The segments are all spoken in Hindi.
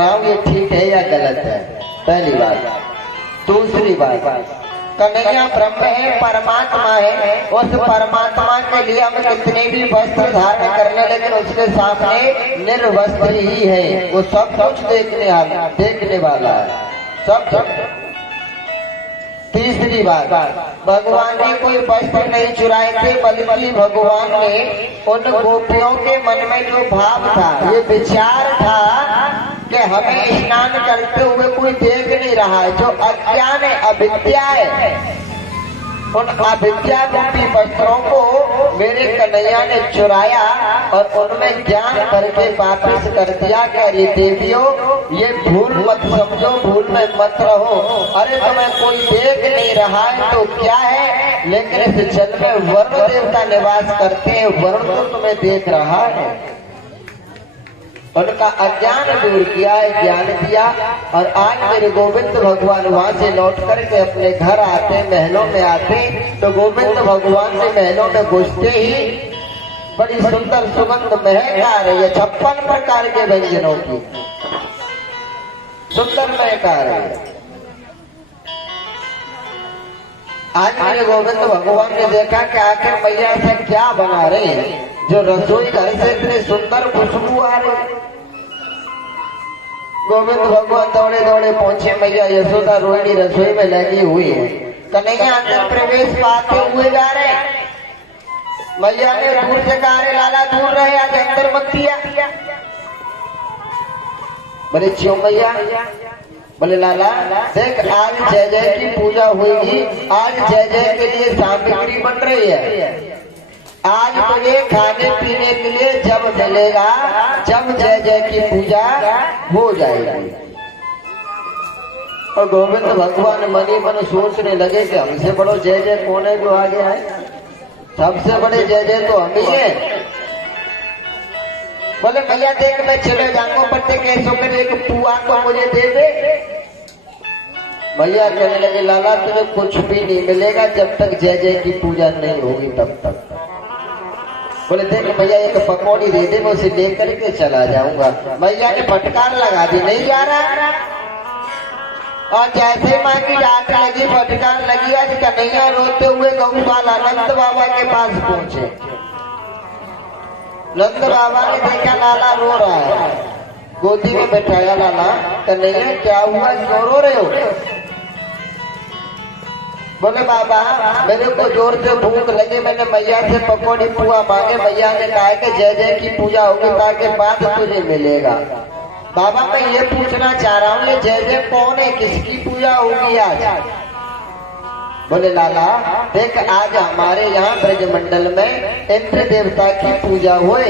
रहा हूँ ये ठीक है या गलत है, पहली बात। दूसरी बात, कन्हैया ब्रह्म है, परमात्मा है, उस परमात्मा के लिए हम कितने भी वस्त्र धारण कर ले, लेकिन उसके सामने निर्वस्त्र ही है, वो सब कुछ देखने वाला है, सब। तीसरी बात, भगवान ने कोई वस्त्र नहीं चुराए थे, बल्कि भगवान ने उन गोपियों के मन में जो भाव था, ये विचार था कि हमें स्नान करते हुए कोई देख नहीं रहा है, जो अज्ञान है, अविद्या है, उन अविद्या रूपी वस्त्रों को मेरे कन्हैया ने चुराया और उनमें ज्ञान करके वापस कर दिया कि अरे देवियों, ये भूल मत समझो, भूल में मत रहो। अरे तुम्हें कोई देख नहीं रहा है तो क्या है, लेकिन इस जल में वरुण देवता निवास करते हैं, वरुण तो तुम्हें देख रहा है। उनका अज्ञान दूर किया है, ज्ञान दिया। और आज मेरे गोविंद भगवान वहां से लौट करके अपने घर आते, महलों में आते, तो गोविंद भगवान से महलों में घुसते ही बड़ी सुंदर सुगंध महक आ रही है, 56 प्रकार के व्यंजनों की सुंदर महक आ रही है। आज मेरे गोविंद भगवान ने देखा कि आखिर मैया से क्या बना रहे हैं, जो रसोई घर से इतनी सुंदर खुशबू आ रही। गोविंद भगवान दौड़े दौड़े पहुंचे, मैया यशोदा रोहिणी रसोई में लगी हुई है। कन्हैया अंदर प्रवेश पाते हुए जा रहे, मैया ने दूर से कहा, अरे लाला दूर रहे, आज अंदर मत दिया। बोले क्यों मैया? बोले लाला देख, आज जय जय की पूजा होगी, आज जय जय के लिए सामग्री बन रही है, आज तुझे खाने पीने के लिए जब मिलेगा, जब जय जय की पूजा हो जाएगी। और गोविंद भगवान मनी मन सोचने लगे कि हमसे बड़ो जय जय कौन है जो आगे आए, सबसे बड़े जय जय तो हम ही है। बोले भैया देख, मैं चले जाऊंगा, पट्टे कैसो कर एक पुआ को मुझे दे दे। भैया कहने लगे, लाला तुम्हें कुछ भी नहीं मिलेगा जब तक जय जय की पूजा नहीं होगी, तब तक। बोले देख भैया एक पकौड़ी दे दे, मैं उसे लेकर के चला जाऊंगा। भैया ने फटकार लगा दी, नहीं जा रहा। और जैसे माँ की डांट लगी, फटकार लगी, आज कन्हैया रोते हुए गौशाला नंद बाबा के पास पहुंचे। नंद बाबा ने देखा लाला रो रहा है, गोदी में बैठाया, लाला कन्हैया क्या हुआ, क्यों रो रहे हो? बोले बाबा मेरे को जोर से भूख लगी, मैंने मैया से पकौड़ी पुआ मांगे, मैया ने कहा कि जय जय की पूजा होगी, ताकि बाद तुझे मिलेगा। बाबा मैं ये पूछना चाह रहा हूँ, ये जय जय कौन है, किसकी पूजा होगी आज? बोले लाला देख, आज हमारे यहाँ ब्रजमंडल में इंद्र देवता की पूजा हुए,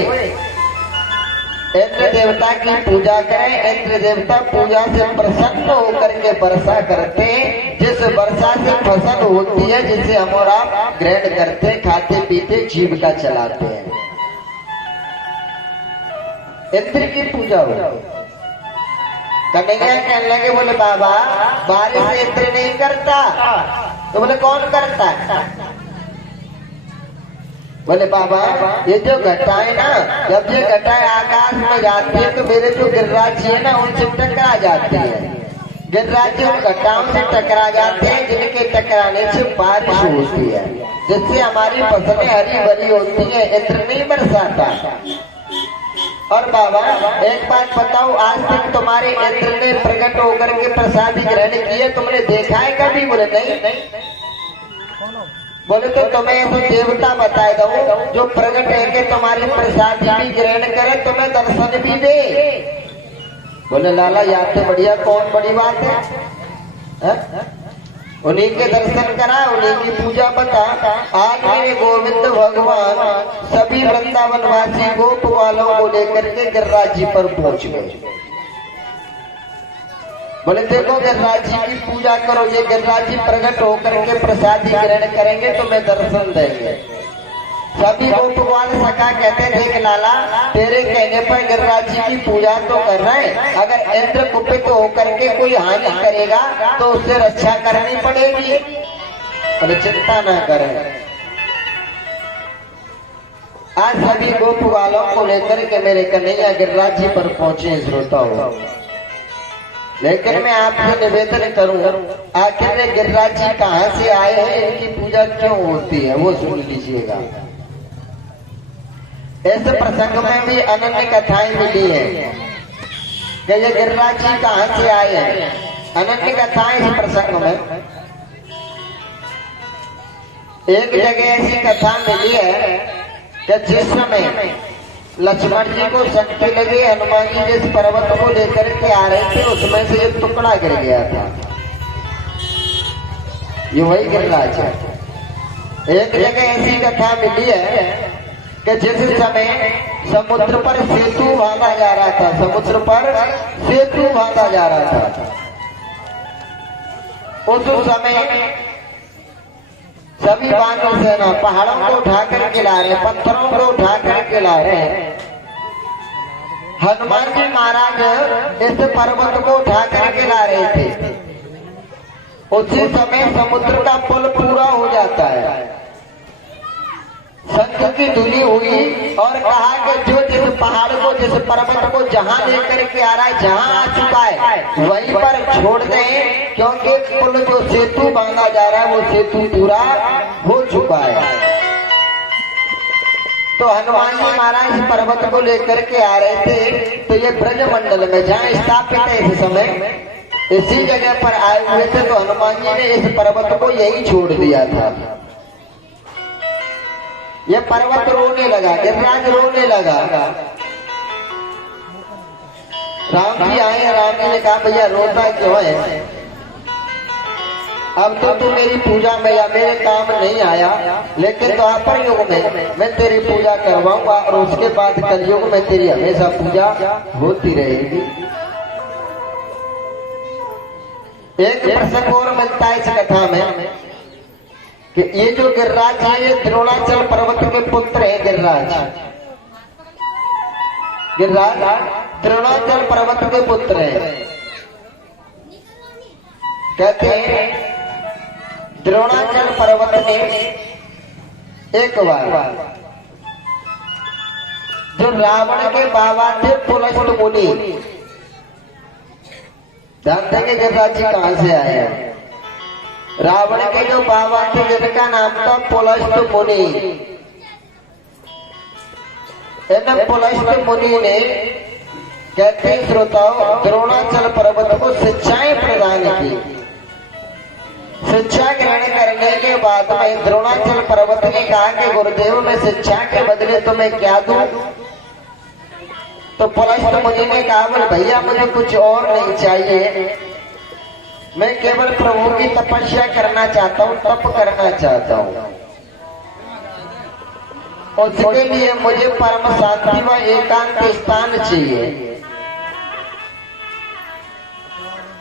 इंद्र देवता की पूजा करें। इंद्र देवता पूजा से प्रसन्न होकर के वर्षा करते हैं, जिस वर्षा से फसल होती है, जिसे हम और आप ग्रहण करते, खाते पीते जीविका चलाते हैं, इंद्र की पूजा हो। कन्हैया कहने लगे, बोले बाबा बारिश इंद्र नहीं करता, तो बोले कौन करता है? बोले बाबा ये जो घटाएं ना, जब ये घटाएं आकाश में जाती है तो मेरे जो गिरिराज जी है ना, उनसे टकरा जाती है। गिरिराज जी उन घटाओं से टकरा जाते हैं, जिनके टकराने से बारिश होती है, जिससे हमारी फसलें हरी भरी होती है, इंद्र नहीं बरसाता। और बाबा एक बात बताओ, आज तक तुम्हारे इंद्र ने प्रकट होकर के प्रसादी ग्रहण किए, तुमने देखा है कभी? बोले नहीं। बोले तो तुम्हें तो देवता बताए दो जो प्रकट है कि तुम्हारी प्रसादी भी ग्रहण करे, तुम्हें दर्शन भी दे। बोले लाला याद तो बढ़िया, कौन बड़ी बात है? उन्हीं के दर्शन करा, उन्हीं की पूजा बता। आज मेरे गोविंद भगवान सभी वृंदावनवासी गोप वालों को लेकर के गिरिराज जी पर पहुंच गए। बोले देखो गिरिराज जी की पूजा करो, ये गिरिराज जी प्रकट होकर के प्रसादी ग्रहण करेंगे तो मैं दर्शन देंगे। सभी गोपवाल सखा कहते हैं, देख लाला तेरे कहने पर गिरिराज जी की पूजा तो कर रहे हैं, अगर इंद्र कुपित होकर के कोई हानि करेगा तो उससे रक्षा करनी पड़ेगी, अरे चिंता ना करें। आज सभी गोप वालों को लेकर के मेरे कन्हैया गिरिराज जी पर पहुंचे। श्रोताओं लेकिन मैं आपसे निवेदन करूं, आखिर ये गिरिराज जी कहाँ से आए हैं, इनकी पूजा क्यों होती है, वो सुन लीजिएगा। ऐसे प्रसंग में भी अनन्य कथाएं मिली है कि ये गिरिराज जी कहाँ से आए हैं। अनन्य कथाएं इस प्रसंग में एक जगह ऐसी कथा मिली है कि जिस समय लक्ष्मण जी को शक्ति लगी, हनुमान जी जिस पर्वत को लेकर के आ रहे थे उसमें से एक टुकड़ा गिर गया था। ये वही गिरिराज है। एक जगह ऐसी कथा मिली है कि जिस समय समुद्र पर सेतु बांधा जा रहा था, समुद्र पर सेतु बांधा जा रहा था, उस समय सभी वानर सेना पहाड़ों को उठा करके ला रहे, पत्थरों को उठा करके ला रहे। हनुमान जी महाराज इस पर्वत को उठा करके ला रहे थे। उसी समय समुद्र का पुल पूरा हो जाता है। शंख की धुनी हुई और कहा कि जो जिस पहाड़ को, जिस पर्वत को जहां लेकर के आ रहा है, जहां आ चुका है वहीं पर छोड़ दें, क्योंकि पुल जो सेतु बांधा जा रहा है वो सेतु पूरा हो चुका है। तो हनुमान जी महाराज इस पर्वत को लेकर के आ रहे थे, तो ये ब्रजमंडल में जहाँ स्थापित है इस समय, इसी जगह पर आए हुए थे। तो हनुमान जी ने इस पर्वत को यही छोड़ दिया था। ये पर्वत रोने लगा, गिरिराज रोने लगा। राम जी आए, राम जी ने कहा भैया रोता क्यों है, अब तो तू मेरी पूजा में या मेरे काम नहीं आया, लेकिन द्वापर युग में मैं तेरी पूजा करवाऊंगा और उसके बाद कलयुग में तेरी हमेशा पूजा होती रहेगी। एक प्रसंग और मिलता है इस कथा में कि ये जो गिरिराज है ये द्रोणाचल पर्वत के पुत्र है। गिरिराज द्रोणाचल पर्वत के पुत्र है। कहते हैं द्रोणाचल पर्वत ने एक बार जो रावण के बाबा थे पुलस्त मुनि, जानते हैं गिरिराज जी कहां से आए हैं। रावण के जो बाबा थे जिनका नाम था पुलस्त मुनि, इन पुलस्त मुनि ने, कहते श्रोताओं, द्रोणाचल पर्वत को शिक्षाएं प्रदान की। शिक्षा ग्रहण करने के बाद में द्रोणाचल पर्वत ने कहा कि गुरुदेव मैं शिक्षा के बदले तुम्हें क्या दूं। तो पुलस्त मुनि ने कहा बोले भैया मुझे कुछ और नहीं चाहिए, मैं केवल प्रभु की तपस्या करना चाहता हूँ, तप करना चाहता हूँ। उसके लिए मुझे परम शांति व एकांत स्थान चाहिए।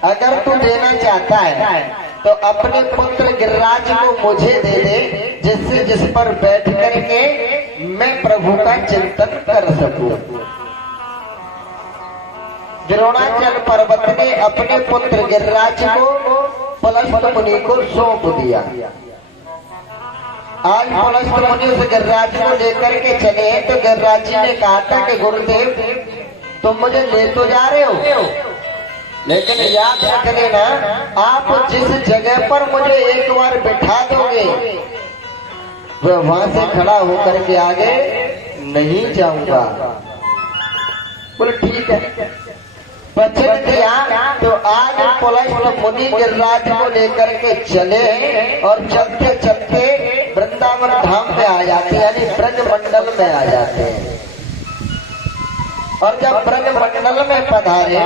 अगर तू देना चाहता है तो अपने पुत्र गिरिराज को मुझे दे दे, जिससे जिस पर बैठ करके मैं प्रभु का चिंतन कर सकूं। द्रोणाचल पर्वत ने अपने पुत्र गिरिराज को पुलस्त मुनि को सौंप दिया। आज पुलस्त मुनि उस गिरिराज को लेकर के चले हैं। तो गिरिराज जी ने कहा था कि गुरुदेव तुम मुझे ले तो जा रहे हो, लेकिन याद रख लेना आप जिस जगह पर मुझे एक बार बिठा दोगे वह वहां से खड़ा होकर के आगे नहीं जाऊंगा। बोले ठीक है, वचन दिया। तो आज पुलस्त मुनि गिरिराज को लेकर के चले और चलते चलते वृंदावन धाम में आ जाते हैं, यानी ब्रज मंडल में आ जाते हैं। और जब ब्रज मंडल में पधारे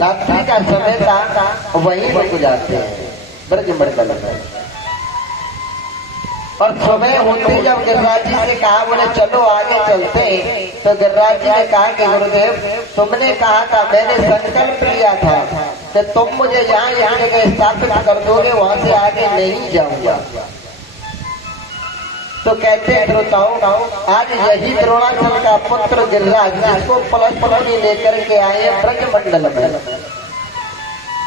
रात्रि का समय था, वहीं रुक जाते हैं ब्रज मंडल में। और सुबह होते जब गिरिराज जी से कहा बोले चलो आगे चलते, तो गिरिराज जी ने कहा कि गुरुदेव तुमने कहा था, मैंने संकल्प लिया था कि तुम मुझे यहाँ जगह स्थापित कर दोगे, वहां से आगे नहीं जाऊंगा। तो कहते हैं श्रोताओं, आज यही द्रोणाचल का पुत्र गिरिराज जिसको पुलस्त मुनि लेकर के आए ब्रज मंडल में,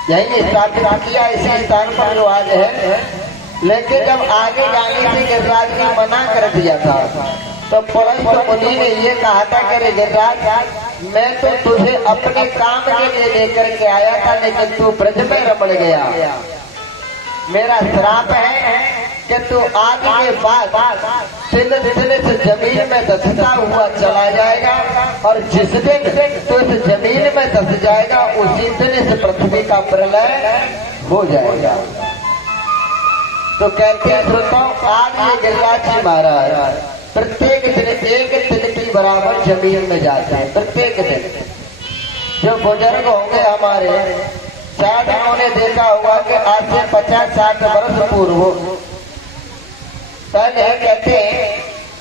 यही स्थापित किया इसी स्थान पर जो आज है। लेकिन जब आगे जाने से गिरिराज ने मना कर दिया था तो परंतु मुनि ने ये कहा था कि गिरिराज मैं तो तुझे अपने काम के लिए लेकर के आया था, लेकिन तू ब्रज में रमण गया। मेरा श्राप है कि तू आज के बाद तिल से जमीन में धंसता हुआ चला जाएगा, और जिस दिन तू इस जमीन में धंस जाएगा उसी दिन इस पृथ्वी का प्रलय हो जाएगा। तो कहते हैं श्रोताओं, आज ये गिरिराज जी महाराज प्रत्येक दिन एक दिन की बराबर जमीन में जाते हैं। प्रत्येक दिन जो बुजुर्ग होंगे हमारे, शायद उन्होंने देखा होगा कि आज से 50-60 वर्ष पूर्व पहले कहते हैं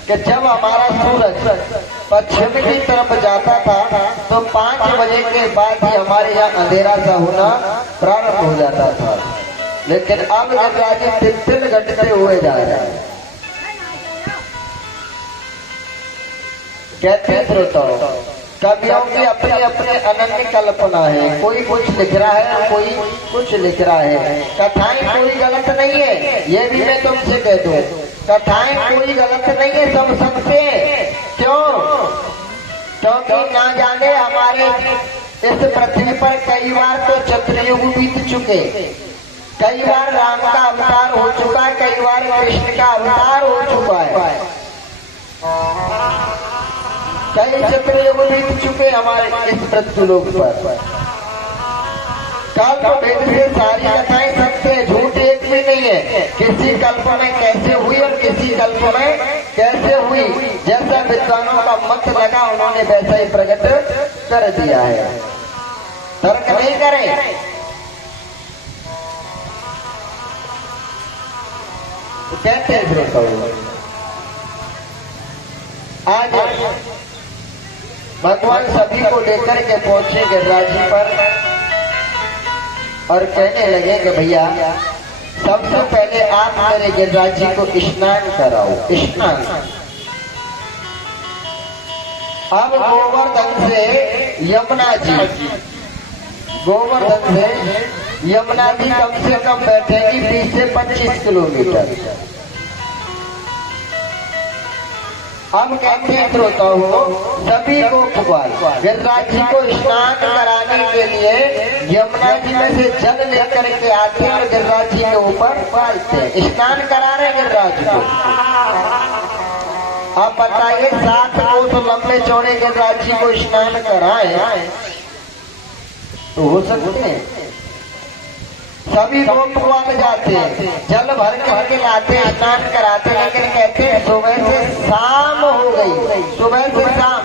कि जब हमारा सूरज पश्चिम की तरफ जाता था तो 5 बजे के बाद ही हमारे यहाँ अंधेरा सा होना प्रारंभ हो जाता था, लेकिन अब गिरिराज जी दिन घटते हुए जा रहे हैं। कहते हैं श्रोताओं, कवियों की अपनी अपनी अनन्य कल्पना है। कोई कुछ लिख रहा है, कोई कुछ लिख रहा है। कथाएं कोई गलत नहीं है, ये भी मैं तुमसे कह दूं, कथाएं कोई गलत नहीं है, सब सत्य है। क्यों? क्योंकि ना जाने हमारे इस पृथ्वी पर कई बार तो चतुर्युग बीत चुके, कई बार राम का अवतार हो चुका है, कई बार कृष्ण का अवतार हो चुका है, कई चतुर्युग बीत चुके हमारे इस पृथ्वीलोक पर। कल्प भेद से सारी कथाएं सत्य है, झूठ एक भी नहीं है। किसी कल्प में कैसे हुई और किसी कल्प में कैसे हुई, जैसा विद्वानों का मत लगा उन्होंने वैसा ही प्रकट कर दिया है। तर्क नहीं करें। कहते हैं आज भगवान सभी को लेकर के पहुंचे गिरिराज जी पर और कहने लगे कि भैया सबसे पहले आप मेरे गिरिराज जी को स्नान कराओ। स्नान अब गोवर्धन से यमुना जी, गोवर्धन से यमुना जी कम से कम बैठेगी 20 से 25 किलोमीटर। हम कहते हैं श्रोताओं, सभी को गिरिराज जी को स्नान कराने के लिए यमुना जी में से जल लेकर के आते हैं और गिरिराज जी के ऊपर डालते हैं, स्नान करा रहे गिरिराज जी को। आप बताइए 7 कोस लंबे चौड़े गिरिराज जी को स्नान कराए तो हो सकते हैं। सभी गोपवान जाते हैं, जल भर करके लाते हैं, स्नान कराते हैं, लेकिन कहते हैं सुबह से शाम हो गई, सुबह से शाम।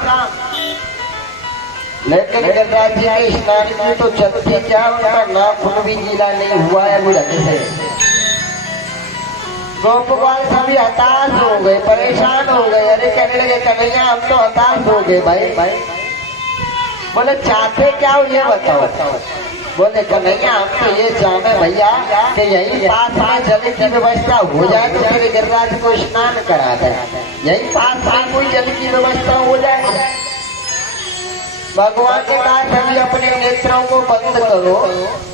लेकिन गिरिराज जी के स्नान की तो चलती क्या, उनका नाखून भी गीला नहीं हुआ है अभी से। गोपवान सभी हताश हो गए, परेशान हो गए। अरे कहने लगे कन्हैया हम तो हताश हो गए भाई। बोले चाहते क्या हो ये बताओ। बोले कन्हैया हम तो ये चाहे भैया कि यही पास में जल की व्यवस्था हो जाए तो फिर गिरिराज को स्नान करा दे, यही पास में कोई जल की व्यवस्था हो जाए। भगवान ने कहा सभी अपने नेत्रों को बंद करो।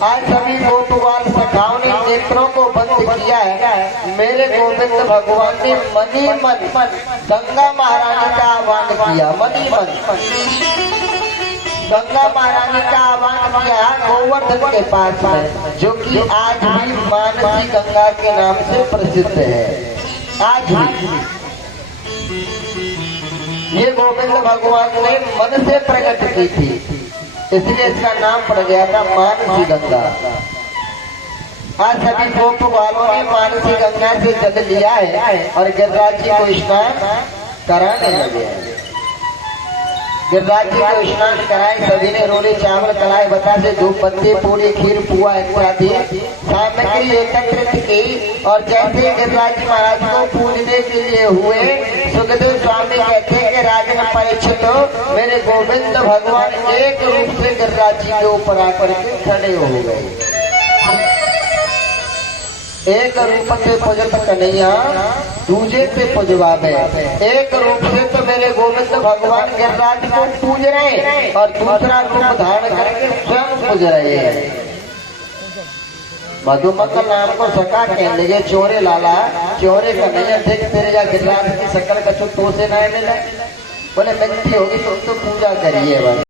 आज सभी गोपवाल सखाओं ने नेत्रों को बंद किया है। मेरे गोविंद भगवान ने मनी मन गंगा महारानी का आह्वान किया। मनी मन गंगा महारानी का आह्वान किया गोवर्धन के पास में, जो कि आज भी मानसी गंगा के नाम से प्रसिद्ध है। आज भी ये गोविंद भगवान ने मन से प्रकट की थी, इसलिए इसका नाम पड़ गया था मानसी गंगा। आज सभी गोप वालों ने मानसी गंगा से जल लिया है और गिरिराज जी को स्नान कराने लगे हैं। गिरिराज जी को स्नान कराए, सभी ने रोली चावल कढ़ाई बतासे धूप पत्ती पूरी खीर पुआ इत्यादि सामग्री एकत्रित की और जैसे गिरिराज जी महाराज को पूजने के लिए हुए, सुखदेव स्वामी कहते हैं कि राजन परीक्षित मेरे गोविंद भगवान एक रूप से गिरिराज जी के ऊपर आकर के खड़े हो गए। एक रूप से पूजत कन्हैया दूजे से पूजवावे। एक रूप से तो मेरे गोविंद भगवान गिरिराज को पूज रहे और दूसरा रूप धारण करके स्वयं पूज रहे हैं। मधुमक्खन नाम को सका कहने लगे चोरे लाला चोरे का नहीं देख तेरे जा गिलास की शक्कर कछु तो से ना मिले बोले मिलती होगी तुम तो पूजा करिए बस।